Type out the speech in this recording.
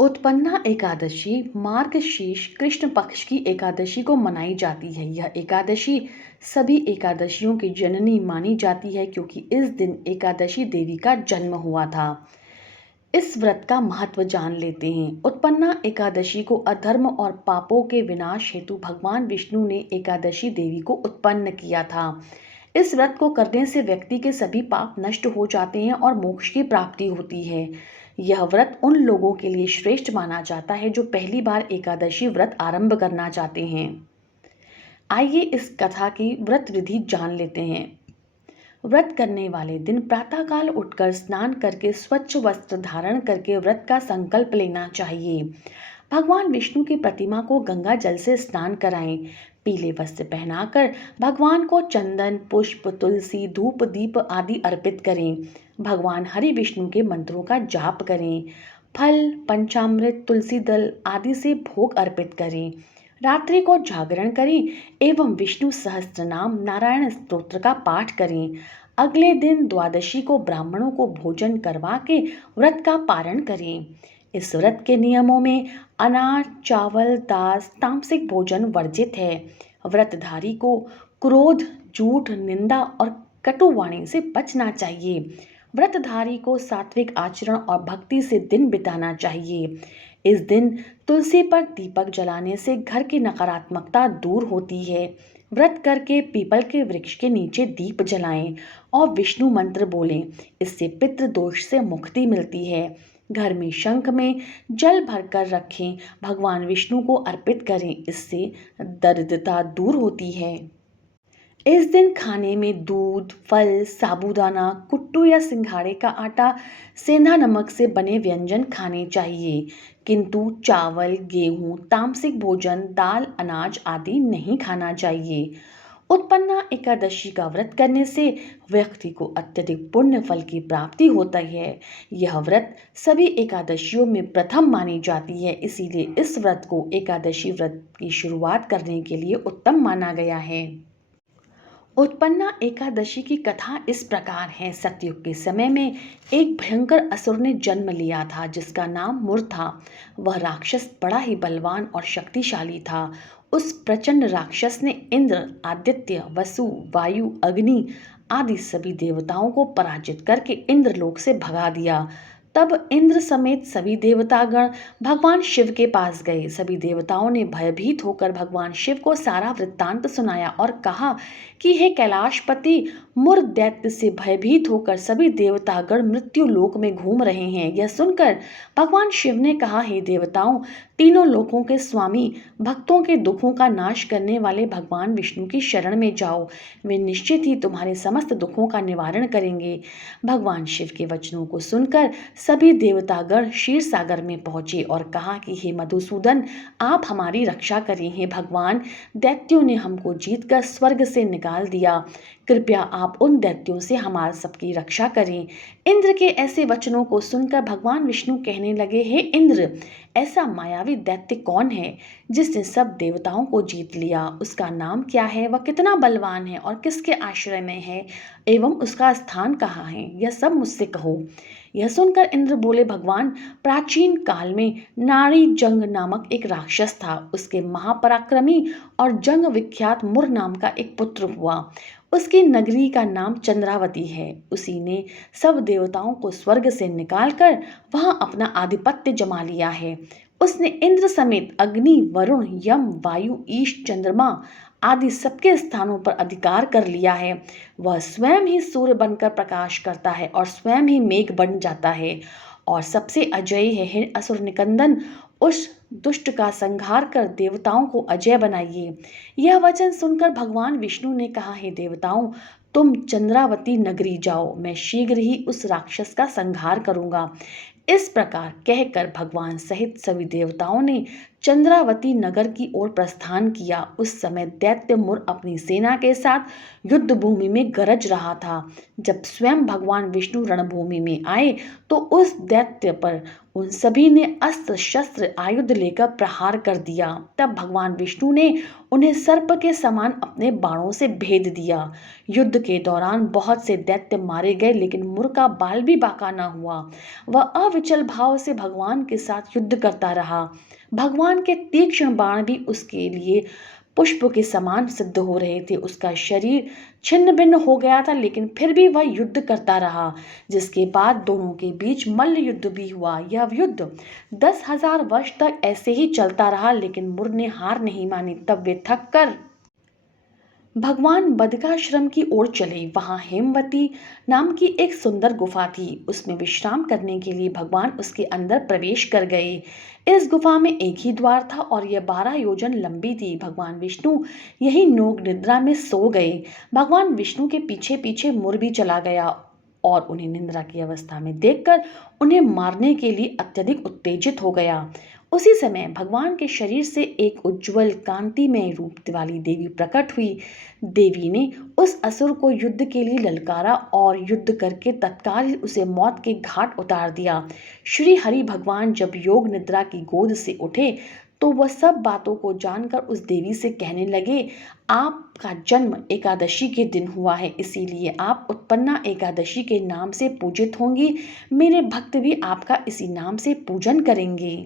उत्पन्ना एकादशी मार्गशीर्ष कृष्ण पक्ष की एकादशी को मनाई जाती है। यह एकादशी सभी एकादशियों की जननी मानी जाती है क्योंकि इस दिन एकादशी देवी का जन्म हुआ था। इस व्रत का महत्व जान लेते हैं। उत्पन्ना एकादशी को अधर्म और पापों के विनाश हेतु भगवान विष्णु ने एकादशी देवी को उत्पन्न किया था। इस व्रत को करने से व्यक्ति के सभी पाप नष्ट हो जाते हैं और मोक्ष की प्राप्ति होती है। यह व्रत उन लोगों के लिए श्रेष्ठ माना जाता है जो पहली बार एकादशी व्रत आरंभ करना चाहते हैं। आइए इस कथा की व्रत विधि जान लेते हैं। व्रत करने वाले दिन प्रातःकाल उठकर स्नान करके स्वच्छ वस्त्र धारण करके व्रत का संकल्प लेना चाहिए। भगवान विष्णु की प्रतिमा को गंगा जल से स्नान कराएं। पीले वस्त्र पहनाकर भगवान को चंदन, पुष्प, तुलसी, धूप, दीप आदि अर्पित करें। भगवान हरि विष्णु के मंत्रों का जाप करें। फल, पंचामृत, तुलसी दल आदि से भोग अर्पित करें। रात्रि को जागरण करें एवं विष्णु सहस्त्रनाम नारायण स्तोत्र का पाठ करें। अगले दिन द्वादशी को ब्राह्मणों को भोजन करवा के व्रत का पारण करें। इस व्रत के नियमों में अनाज, चावल, दास, तामसिक भोजन वर्जित है। व्रतधारी को क्रोध, झूठ, निंदा और कटुवाणी से बचना चाहिए। व्रतधारी को सात्विक आचरण और भक्ति से दिन बिताना चाहिए। इस दिन तुलसी पर दीपक जलाने से घर की नकारात्मकता दूर होती है। व्रत करके पीपल के वृक्ष के नीचे दीप जलाएं और विष्णु मंत्र बोलें। इससे पितृ दोष से मुक्ति मिलती है। घर में शंख में जल भरकर रखें। भगवान विष्णु को अर्पित करें। इससे दरिद्रता दूर होती है। इस दिन खाने में दूध, फल, साबूदाना, कुट्टू या सिंघाड़े का आटा, सेंधा नमक से बने व्यंजन खाने चाहिए, किंतु चावल, गेहूं, तामसिक भोजन, दाल, अनाज आदि नहीं खाना चाहिए। उत्पन्ना एकादशी का व्रत करने से व्यक्ति को अत्यधिक पुण्य फल की प्राप्ति होती है। यह व्रत सभी एकादशियों में प्रथम मानी जाती है, इसीलिए इस व्रत को एकादशी व्रत की शुरुआत करने के लिए उत्तम माना गया है। उत्पन्ना एकादशी की कथा इस प्रकार है। सतयुग के समय में एक भयंकर असुर ने जन्म लिया था जिसका नाम मुर था। वह राक्षस बड़ा ही बलवान और शक्तिशाली था। उस प्रचंड राक्षस ने इंद्र, आदित्य, वसु, वायु, अग्नि आदि सभी देवताओं को पराजित करके इंद्रलोक से भगा दिया। तब इंद्र समेत सभी देवतागण भगवान शिव के पास गए। सभी देवताओं ने भयभीत होकर भगवान शिव को सारा वृत्तांत सुनाया और कहा कि हे कैलाशपति, मुर दैत्य से भयभीत होकर सभी देवतागण मृत्यु लोक में घूम रहे हैं। यह सुनकर भगवान शिव ने कहा, हे देवताओं, तीनों लोकों के स्वामी, भक्तों के दुखों का नाश करने वाले भगवान विष्णु की शरण में जाओ। वे निश्चित ही तुम्हारे समस्त दुखों का निवारण करेंगे। भगवान शिव के वचनों को सुनकर सभी देवतागण क्षीर सागर में पहुंचे और कहा कि हे मधुसूदन, आप हमारी रक्षा करें। हे भगवान, दैत्यों ने हमको जीतकर स्वर्ग से निकाल दिया। कृपया आप उन दैत्यों से हमारे सबकी रक्षा करें। इंद्र के ऐसे वचनों को सुनकर भगवान विष्णु कहने लगे, हे इंद्र, ऐसा मायावी दैत्य कौन है जिसने सब देवताओं को जीत लिया? उसका नाम क्या है? वह कितना बलवान है और किसके आश्रय में है एवं उसका स्थान कहाँ है? यह सब मुझसे कहो। यह सुनकर इंद्र बोले, भगवान, प्राचीन काल में नारी जंग नामक एक राक्षस था। उसके महापराक्रमी और जंग विख्यात मुर नाम का एक पुत्र हुआ। उसकी नगरी का नाम चंद्रावती है। उसी ने सब देवताओं को स्वर्ग से निकालकर वहां अपना आधिपत्य जमा लिया है। उसने इंद्र समेत अग्नि, वरुण, यम, वायु, ईश, चंद्रमा आदि सबके स्थानों पर अधिकार कर लिया है। वह स्वयं ही सूर्य बनकर प्रकाश करता है और स्वयं ही मेघ बन जाता है और सबसे अजयी है। हे असुर निकंदन, उस दुष्ट का संहार कर देवताओं को अजय बनाइए। यह वचन सुनकर भगवान विष्णु ने कहा, हे देवताओं, तुम चंद्रावती नगरी जाओ। मैं शीघ्र ही उस राक्षस का संहार करूंगा। इस प्रकार कहकर भगवान सहित सभी देवताओं ने चंद्रावती नगर की ओर प्रस्थान किया। उस समय दैत्य मुर अपनी सेना के साथ युद्ध भूमि में गरज रहा था। जब स्वयं भगवान विष्णु रणभूमि में आए तो उस दैत्य पर उन सभी ने अस्त्र शस्त्र आयुध लेकर प्रहार कर दिया। तब भगवान विष्णु ने उन्हें सर्प के समान अपने बाणों से भेद दिया। युद्ध के दौरान बहुत से दैत्य मारे गए, लेकिन मुर का बाल भी बाका न हुआ। वह अविचल भाव से भगवान के साथ युद्ध करता रहा। भगवान के तीक्ष्ण बाण भी उसके लिए पुष्प के समान सिद्ध हो रहे थे। उसका शरीर छिन्न भिन्न हो गया था, लेकिन फिर भी वह युद्ध करता रहा, जिसके बाद दोनों के बीच मल्ल युद्ध भी हुआ। यह युद्ध 10,000 वर्ष तक ऐसे ही चलता रहा, लेकिन मुर ने हार नहीं मानी। तब वे थक कर भगवान बदरिकाश्रम की ओर चले। वहां हेमवती नाम की एक सुंदर गुफा थी। उसमें विश्राम करने के लिए भगवान उसके अंदर प्रवेश कर गए। इस गुफा में एक ही द्वार था और यह 12 योजन लंबी थी। भगवान विष्णु यही नोक निद्रा में सो गए। भगवान विष्णु के पीछे पीछे मुर भी चला गया और उन्हें निद्रा की अवस्था में देखकर उन्हें मारने के लिए अत्यधिक उत्तेजित हो गया। उसी समय भगवान के शरीर से एक उज्जवल कांतिमय रूप वाली देवी प्रकट हुई। देवी ने उस असुर को युद्ध के लिए ललकारा और युद्ध करके तत्काल ही उसे मौत के घाट उतार दिया। श्री हरि भगवान जब योग निद्रा की गोद से उठे तो वह सब बातों को जानकर उस देवी से कहने लगे, आपका जन्म एकादशी के दिन हुआ है, इसीलिए आप उत्पन्ना एकादशी के नाम से पूजित होंगी। मेरे भक्त भी आपका इसी नाम से पूजन करेंगे।